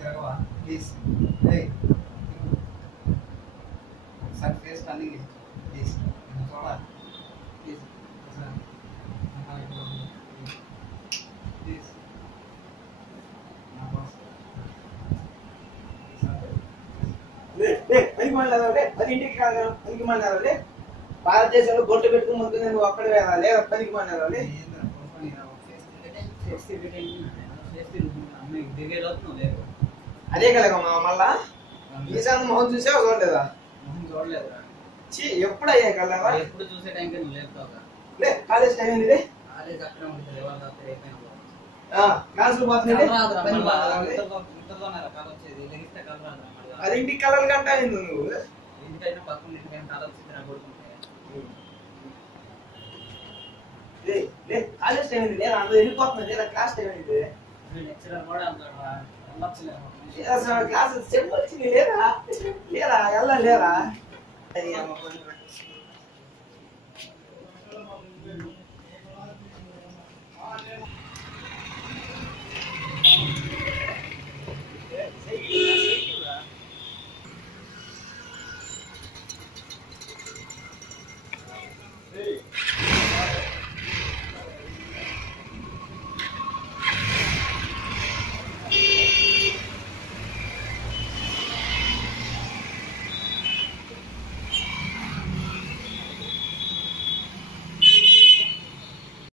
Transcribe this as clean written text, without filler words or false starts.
తిరగవా please. ఒకసారి face turning please చూడాలి please. Please పనికి మాట్లాడాలి, అది ఇంటికి కాదు పనికి మాట్లాడాలి. భారతదేశంలో గొడ్లు పెట్టుకుని ముందు నువ్వు అక్కడే వెళ్ళాలి, పనికి మాట్లాడాలి. అదే కలగా మళ్ళా ఈసారి మొహం చూసావా చూడలేదా? చూడలేదురా. ఎప్పుడు అయ్యా కలగా? ఎప్పుడు చూసే టైంకి నువ్వు లేపుతావుగా. కాలేజ్ టైం ఏంది? కాలేజ్ అక్కడే ఉంటుంది, ఎవరు అయిపోయినా క్లాసులు పోతుంది. అది ఇంటికి కలలు కంటా నువ్వు. ఇంటికైనా పక్కన ఇంటికైనా కళ వచ్చింది నాకు కొడుకుంటే. కాలేజ్ టైం ఏంది? అందరూ వెళ్ళిపోతున్నారు లేదా? క్లాస్ టైం ఏంటి? లెక్చరర్ కూడా క్లాస్ వచ్చింది లేదా? లేదా వెళ్ళా లేరా?